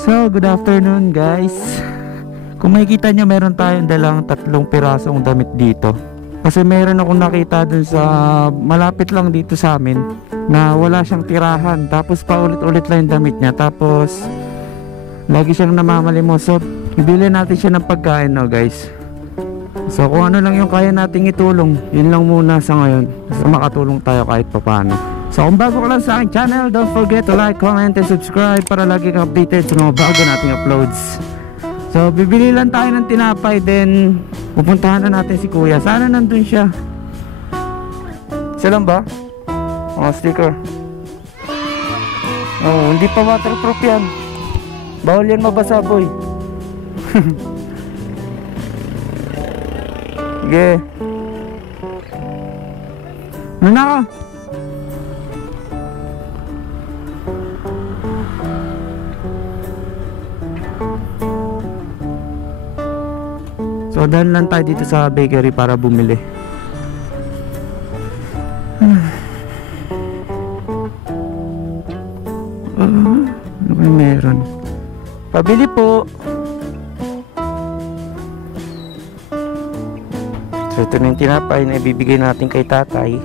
So, good afternoon guys. Kung makikita nyo, meron tayong dalang 3 pirasong damit dito. Kasi meron akong nakita dun sa malapit lang dito sa amin na wala siyang tirahan. Tapos paulit-ulit lang yung damit niya. Tapos lagi siyang namamalimos. So, bibili natin siya ng pagkain, no guys. So, kung ano lang yung kaya nating itulong, yun lang muna sa ngayon. So, makatulong tayo kahit papano. So kung bago ka lang sa aking channel, don't forget to like, comment, and subscribe para lagi kang updated sa mga bago nating uploads. So bibili lang tayo ng tinapay, then pupuntahan na natin si kuya. Sana nandun siya. Siya lang ba? Mga sticker. Oh, hindi pa waterproof yan. Bawal yan mabasa, boy. Sige. Ano na ka? So dahil lang tayo dito sa bakery para bumili. Ano kayo meron? Pabili po. So ito na yung tinapay na ibibigay natin kay tatay.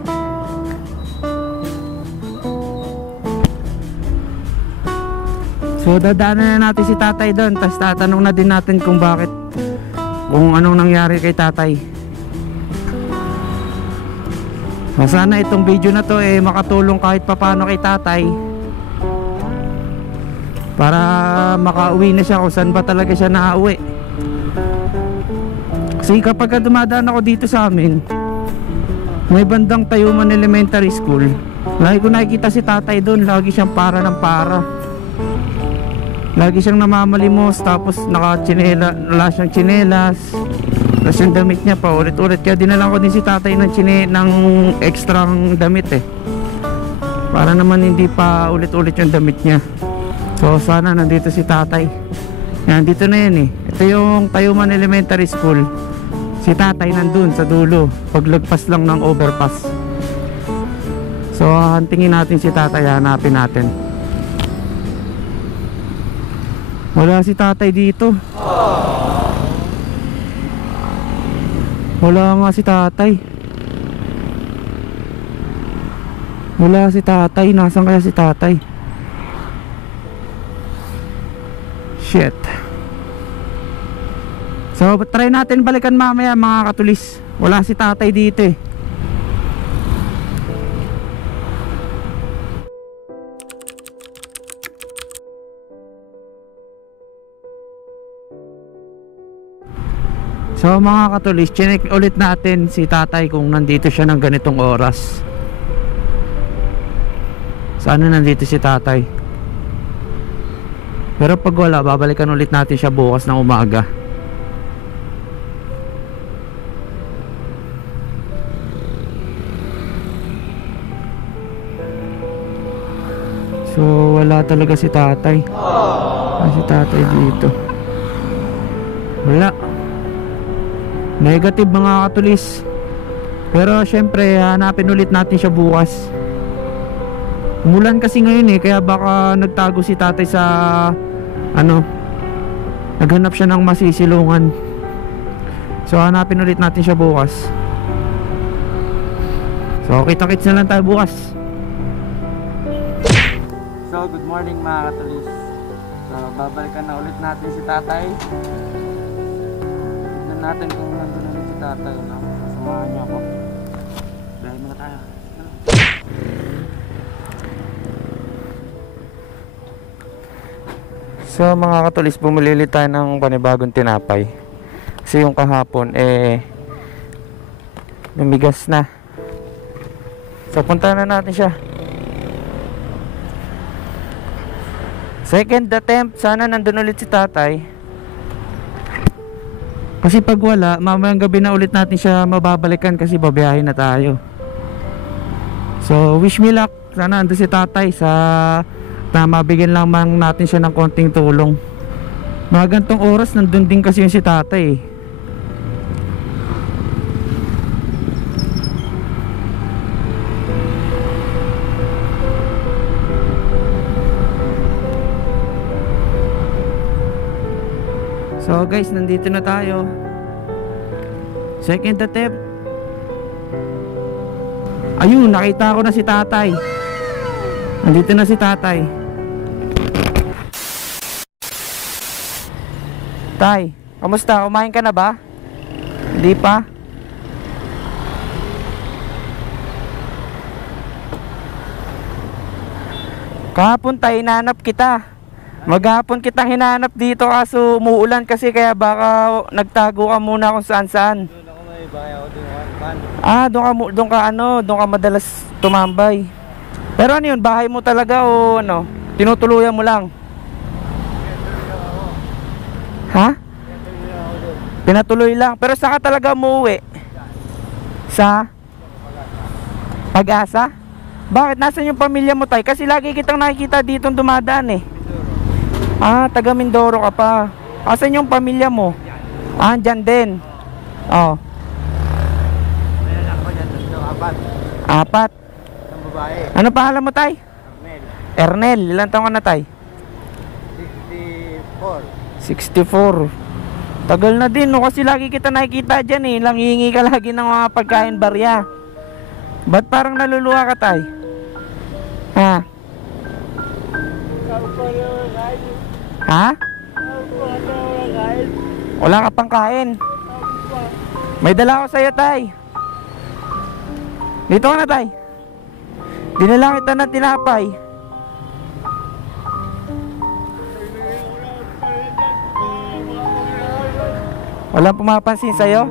So dadaanan na natin si tatay doon. Tapos tatanong na din natin kung bakit, kung anong nangyari kay tatay. Sana itong video na to makatulong kahit papano kay tatay, para makauwi na siya kung saan ba talaga siya nauwi. Kasi kapag dumadaan ako dito sa amin, may bandang Tayuman Elementary School, lagi ko nakikita si tatay doon. Lagi siyang para ng para. Lagi siyang namamalimos. Tapos naka-chinela, wala siyang chinelas. Tapos yung damit niya pa ulit-ulit. Kaya dinalan ko din si tatay ng extrang damit para naman hindi pa ulit-ulit yung damit niya. So sana nandito si tatay. Yan, dito na yan Ito yung Tayuman Elementary School. Si tatay nandun sa dulo, paglagpas lang ng overpass. So hantingin natin si tatay, hanapin natin. Wala si tatay dito. Wala nga si tatay. Wala si tatay. Nasaan kaya si tatay? Shit. So try natin balikan mamaya mga katulis. Wala si tatay dito So mga katulis, chinek ulit natin si tatay kung nandito siya ng ganitong oras. Sana nandito si tatay. Pero pag wala, babalikan ulit natin siya bukas ng umaga. So wala talaga si tatay. Si tatay dito. Wala. Negative mga katulis. Pero syempre hanapin ulit natin siya bukas. Umulan kasi ngayon kaya baka nagtago si tatay sa naghanap siya ng masisilungan. So hanapin ulit natin siya bukas. So kita-kits na lang tayo bukas. So good morning mga katulis. So babalikan na ulit natin si tatay. Tignan natin kung nandun ulit si tatay. Sasamahan niyo ako. Dahil muna tayo. So mga katulis, bumili tayo ng panibagong tinapay. Kasi yung kahapon lumigas na. So punta na natin siya. Second attempt. Sana nandun ulit si tatay. Kasi pag wala, mamayang gabi na ulit natin siya mababalikan kasi babiyahin na tayo. So wish me luck. Sana nandun si tatay na mabigyan lang natin siya ng konting tulong. Mga gantong oras nandun din kasi yung si tatay. So guys, nandito na tayo. Second attempt. Ayun, nakita ko na si tatay. Nandito na si tatay. Tay, kamusta? Kumain ka na ba? Hindi pa? Kahapon tay, hinanap kita. Maghapon kitang hinanap dito kaso umuulan kasi kaya baka nagtago ka muna kung saan saan. Doon ako may bahay ako doon. Ah, doon ka madalas tumambay. Pero ano yun, bahay mo talaga o ano? Tinutuluyan mo lang? Ha? Pinatuloy lang. Pero saan ka talaga umuwi? Sa Pag-asa? Bakit? Nasaan yung pamilya mo tay? Kasi lagi kitang nakikita dito dumadaan eh. Ah, taga Mindoro ka pa. Asan yung pamilya mo? Ah, dyan din. Oh. Mayroon ako dyan, apat. Apat. Isang babae. Ano pangalan mo tay? Arnel. Ernel. Ilan taon ka na tay? 64. 64. Tagal na din no, kasi lagi kita nakikita dyan eh. Langhingi ka lagi ng mga pagkain barya. Ba't parang naluluha ka tay? Ha? Ha? Wala ka pang kain. May dala ko sa'yo tay. Dito ka na tay. Dinala kita ng tinapay. Walang pumapansin sa'yo?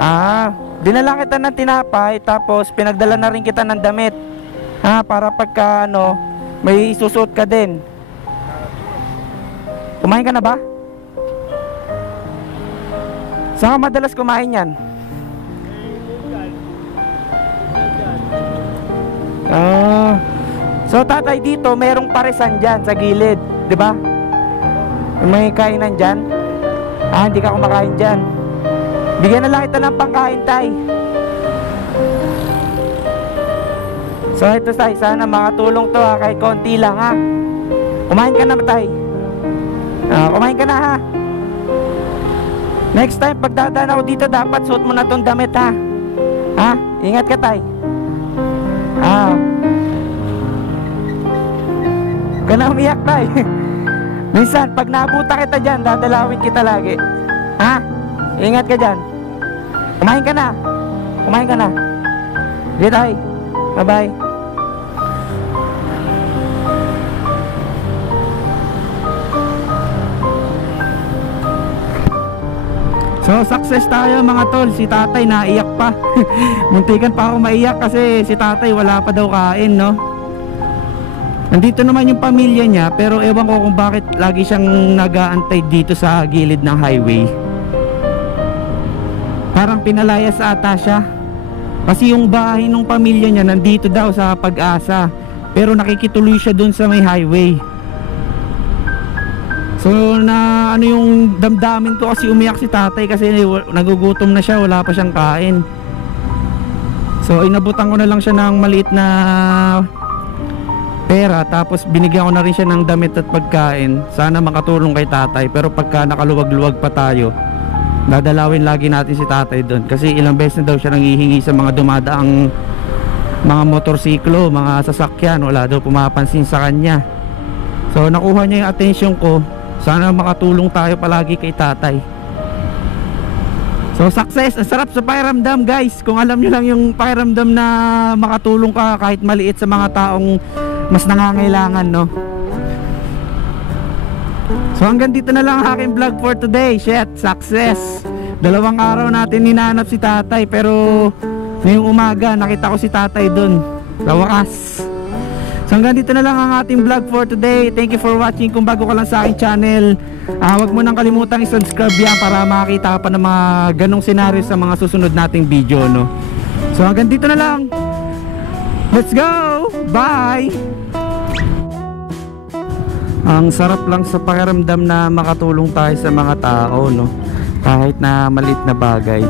Ah, dinala kita ng tinapay tapos pinagdala na rin kita ng damit. Ha, para pagka ano, may isusuot ka din. Kumain ka na ba? Saan ka madalas kumain yan? Ah, so tatay dito merong paresan dyan sa gilid, di ba? May kainan dyan. Ah, hindi ka kumakain dyan. Bigyan na lang kita ng pangkain tay. So ito tay, sana makatulong to ha, kahit konti lang ha. Kumain ka na ba tay? Kumain ka na ha. Next time pagdadaan ako dito dapat suot mo na tong damit ha. Ha? Ingat ka tay. Huwag ka na umiyak tay. Minsan pag nabuta kita dyan, dadalawin kita lagi. Ha? Ingat ka dyan. Kumain ka na. Kumain ka na. Sige tay. Bye bye. So success tayo mga tol. Si tatay naiyak pa. Muntikan pa ako maiyak kasi si tatay wala pa daw kain no. Nandito naman yung pamilya niya pero ewan ko kung bakit lagi siyang nag-aantay dito sa gilid ng highway. Parang pinalayas ata siya. Kasi yung bahay ng pamilya niya nandito daw sa Pag-asa. Pero nakikituloy siya dun sa may highway. So na ano yung damdamin ko kasi umiyak si tatay kasi nagugutom na siya, wala pa siyang kain. So inabutan ko na lang siya ng maliit na pera tapos binigyan ko na rin siya ng damit at pagkain. Sana makatulong kay tatay pero pagka nakaluwag-luwag pa tayo, dadalawin lagi natin si tatay doon kasi ilang beses na daw siya nanghihingi sa mga dumadaang mga motorsiklo, mga sasakyan, wala daw pumapansin sa kanya. So nakuha niya yung attention ko. Sana makatulong tayo palagi kay tatay. So success, ang sarap sa pakiramdam guys. Kung alam nyo lang yung pakiramdam na makatulong ka kahit maliit sa mga taong mas nangangailangan no. So hanggang dito na lang ang aking vlog for today. Shit, success. 2 araw natin hinanap si tatay pero ngayong umaga nakita ko si tatay dun sa wakas. So hanggang dito na lang ang ating vlog for today. Thank you for watching. Kung bago ka lang sa aking channel, huwag mo nang kalimutang i-subscribe yan para makakita ka pa ng mga ganong senaryo sa mga susunod nating video no. So hanggang dito na lang. Let's go! Bye! Ang sarap lang sa pakiramdam na makatulong tayo sa mga tao no. Kahit na maliit na bagay.